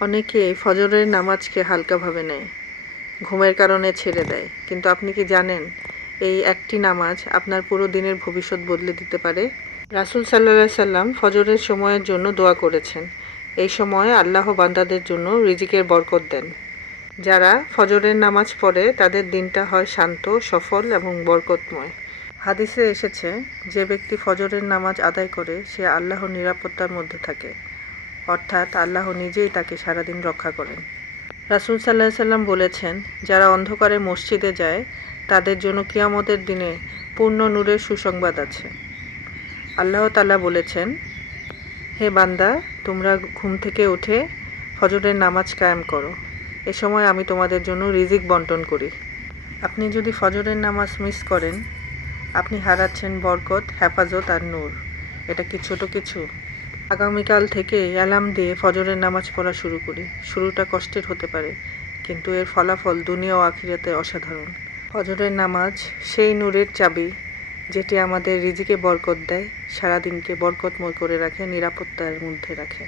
অনেকে ফজরের নামাজকে হালকাভাবে নেয়, ঘুমের কারণে ছেড়ে দেয়। কিন্তু আপনি কি জানেন এই একটি নামাজ আপনার পুরো দিনের ভবিষ্যৎ বদলে দিতে পারে? রাসূল সাল্লাল্লাহু আলাইহি সাল্লাম ফজরের সময়ের জন্য দোয়া করেছেন। এই সময় আল্লাহ বান্দাদের জন্য রিজিকের বরকত দেন। যারা ফজরের নামাজ পড়ে তাদের দিনটা হয় শান্ত, সফল এবং বরকতময়। হাদিসে এসেছে, যে ব্যক্তি ফজরের নামাজ আদায় করে সে আল্লাহর নিরাপত্তার মধ্যে থাকে, অর্থাৎ আল্লাহ নিজেই তাকে সারাদিন রক্ষা করেন। রাসূল সাল্লাল্লাহু আলাইহি সাল্লাম বলেছেন, যারা অন্ধকারে মসজিদে যায় তাদের জন্য কিয়ামতের দিনে পূর্ণ নূরের সুসংবাদ আছে। আল্লাহ তাআলা বলেছেন, হে বান্দা, তোমরা ঘুম থেকে উঠে ফজরের নামাজ কায়েম করো। এ সময় আমি তোমাদের জন্য রিজিক বন্টন করি। আপনি যদি ফজরের নামাজ মিস করেন, আপনি হারাচ্ছেন বরকত, হেফাজত আর নূর। এটা কি ছোট কিছু? আগামীকাল থেকে অ্যালার্ম দিয়ে ফজরের নামাজ পড়া শুরু করি। শুরুটা কষ্টের হতে পারে, কিন্তু এর ফলাফল দুনিয়া ও আখিরাতে অসাধারণ। ফজরের নামাজ সেই নূরের চাবি যেটি আমাদের রিজিকে বরকত দেয়, সারাদিনকে বরকতময় করে রাখে, নিরাপত্তার মধ্যে রাখে।